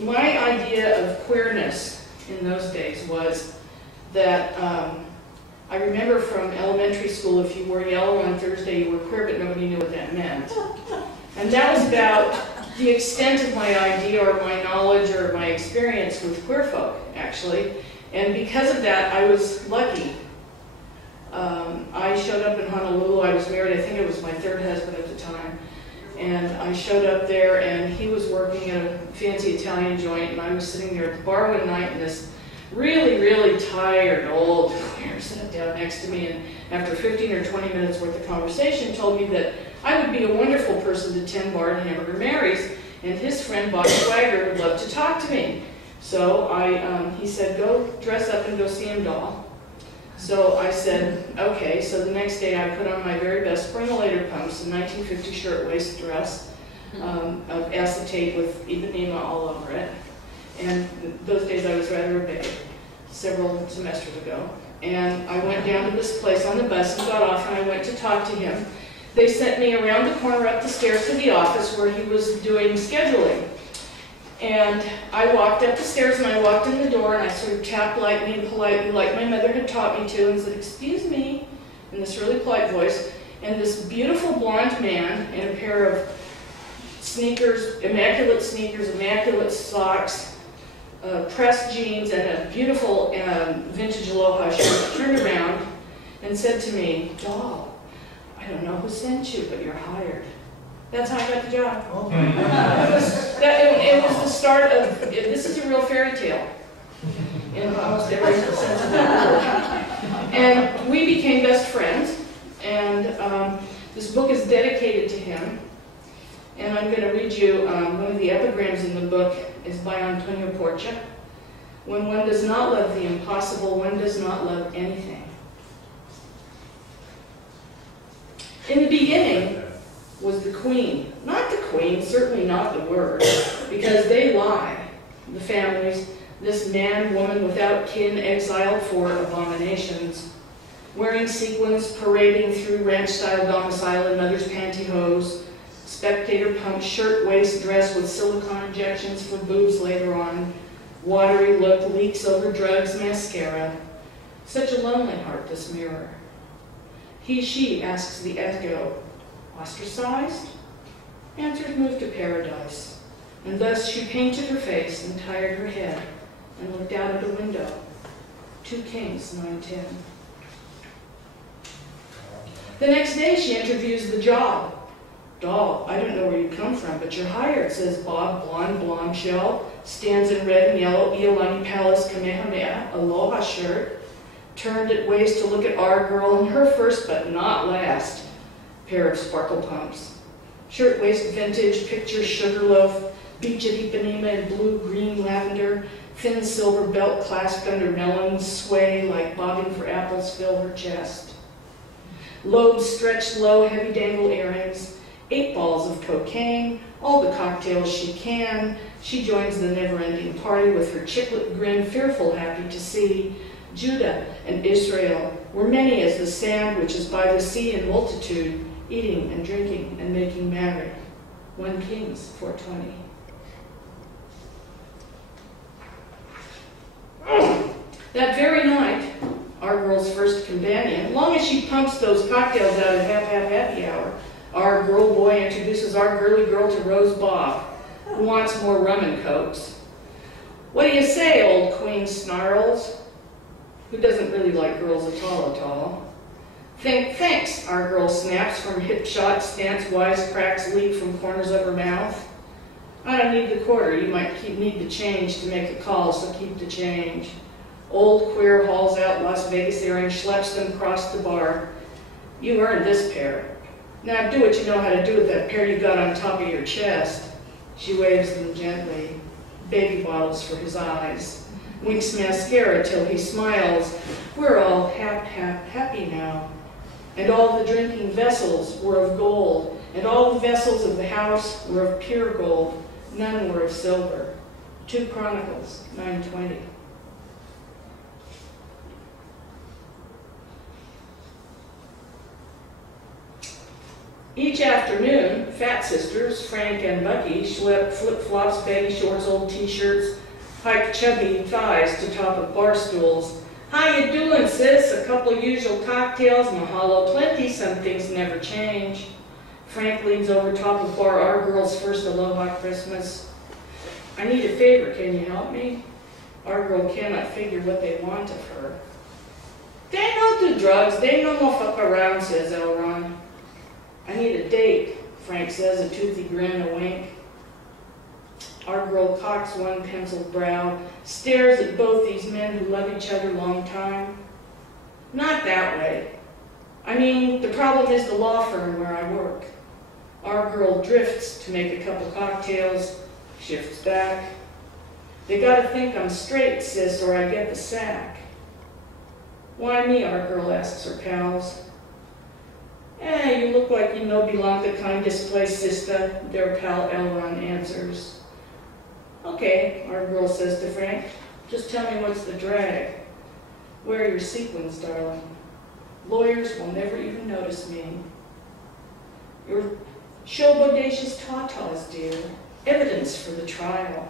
my idea of queerness in those days was that I remember from elementary school, if you wore yellow on Thursday, you were queer, but nobody knew what that meant. And that was about the extent of my idea or my knowledge or my experience with queer folk, actually. And because of that, I was lucky. I showed up in Honolulu. I was married. I think it was my third husband at the time. And I showed up there, and he was working at a fancy Italian joint, and I was sitting there at the bar one night, and this really, really tired old queer sat down next to me, and after 15 or 20 minutes worth of conversation, told me that I would be a wonderful person to tend bar and hamburger Mary's, and his friend Bob Swagger would love to talk to me. So he said, go dress up and go see him, doll. So I said, okay. So the next day I put on my very best Spring-a-Later pumps, a 1950 shirtwaist dress of acetate with Ipanema all over it. And those days I was rather big, several semesters ago. And I went down to this place on the bus and got off, and I went to talk to him. They sent me around the corner up the stairs to the office where he was doing scheduling. And I walked up the stairs, and I walked in the door, and I sort of tapped lightly and politely, like my mother had taught me to, and said, excuse me, in this really polite voice. And this beautiful blonde man in a pair of sneakers, immaculate socks, pressed jeans, and a beautiful vintage aloha shirt, turned around and said to me, doll, I don't know who sent you, but you're hired. That's how I got the job. Oh. It was the start of, this is a real fairy tale in almost every sense of that word. And we became best friends, and this book is dedicated to him. And I'm going to read you one of the epigrams in the book is by Antonio Porcia. When one does not love the impossible, one does not love anything. In the beginning was the queen. Not the queen, certainly not the word, because they lie. The families, this man, woman without kin, exiled for abominations, wearing sequins, parading through ranch-style domicile in mother's pantyhose, spectator pump, shirt, waist, dress with silicone injections for boobs later on, watery look, leaks over drugs, mascara. Such a lonely heart, this mirror. He, she asks the echo, ostracized? Answers moved to paradise. And thus she painted her face and tired her head and looked out at a window. 2 Kings, 9:10. The next day she interviews the job. Doll, I don't know where you come from, but you're hired, says Bob, blonde bombshell, stands in red and yellow Iolani Palace Kamehameha, aloha shirt, turned at waist to look at our girl in her first but not last pair of sparkle pumps. Shirtwaist vintage, picture sugarloaf, beach at Ipanema in blue, green, lavender, thin silver belt clasped under melons, sway like bobbing for apples fill her chest. Lobes stretched low, heavy dangle earrings, 8 balls of cocaine, all the cocktails she can. She joins the never-ending party with her chiclet grin, fearful happy to see. Judah and Israel were many as the sand which is by the sea in multitude, eating and drinking and making merry. 1 Kings 4:20. That very night, our girl's first companion, long as she pumps those cocktails out at happy hour, our girl boy introduces our girly girl to Rose Bob, who wants more rum and cokes. What do you say, old queen snarls? Who doesn't really like girls at all. Thanks, our girl snaps from hip shot stance, wise cracks leak from corners of her mouth. I don't need the quarter, you might need the change to make the call, so keep the change. Old queer hauls out Las Vegas earrings, schleps them across the bar. You earned this pair. Now do what you know how to do with that pair you got on top of your chest. She waves them gently, baby bottles for his eyes. Winks mascara till he smiles. We're all happy now. And all the drinking vessels were of gold, and all the vessels of the house were of pure gold. None were of silver. 2 Chronicles 9:20. Each afternoon, fat sisters, Frank and Bucky, schlepped flip-flops, baggy shorts, old t-shirts, hiked chubby thighs to top of bar stools. How you doing, sis? A couple usual cocktails, mahalo plenty, some things never change. Frank leans over top of bar, our girl's first aloha Christmas. I need a favor, can you help me? Our girl cannot figure what they want of her. They don't do drugs, they no more fuck around, says Elron. I need a date, Frank says, a toothy grin, a wink. Our girl cocks one penciled brow, stares at both these men who love each other long time. Not that way. I mean, the problem is the law firm where I work. Our girl drifts to make a couple cocktails, shifts back. They gotta think I'm straight, sis, or I get the sack. Why me, our girl asks her pals. You look like you no belong to kindest place, sister, their pal Elron answers. Okay, our girl says to Frank, just tell me what's the drag. Wear your sequins, darling. Lawyers will never even notice me. Your show bodacious tatas, dear. Evidence for the trial.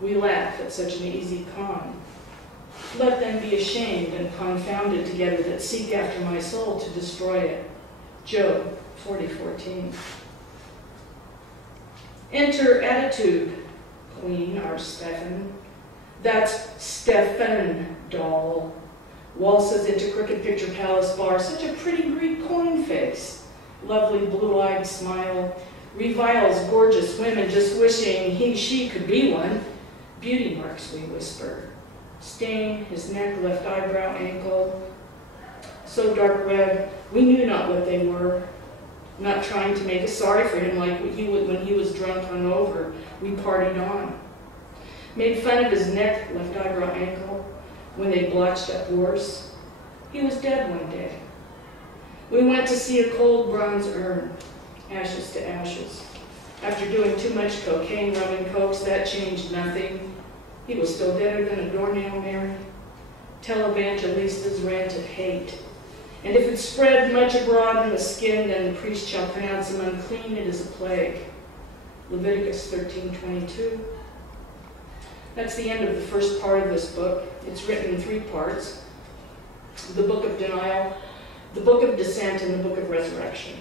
We laugh at such an easy con. Let them be ashamed and confounded together that seek after my soul to destroy it. Job 40:14. Enter attitude, queen, our Stephen. That's Stephen, doll. Waltzes into Crooked Picture Palace bar, such a pretty Greek coin face. Lovely blue-eyed smile. Reviles gorgeous women, just wishing she could be one. Beauty marks, we whisper. Stain, his neck, left eyebrow, ankle. So dark red, we knew not what they were. Not trying to make us sorry for him like he would when he was drunk hungover. We partied on. Made fun of his neck, left eyebrow, ankle. When they blotched up worse. He was dead one day. We went to see a cold bronze urn, ashes to ashes. After doing too much cocaine, rum, and cokes, that changed nothing. He was still deader than a doornail, Mary. Televangelista's rant of hate. And if it spread much abroad in the skin, then the priest shall pronounce him unclean, it is a plague. Leviticus 13:22. That's the end of the first part of this book. It's written in 3 parts. The book of denial, the book of descent, and the book of resurrection.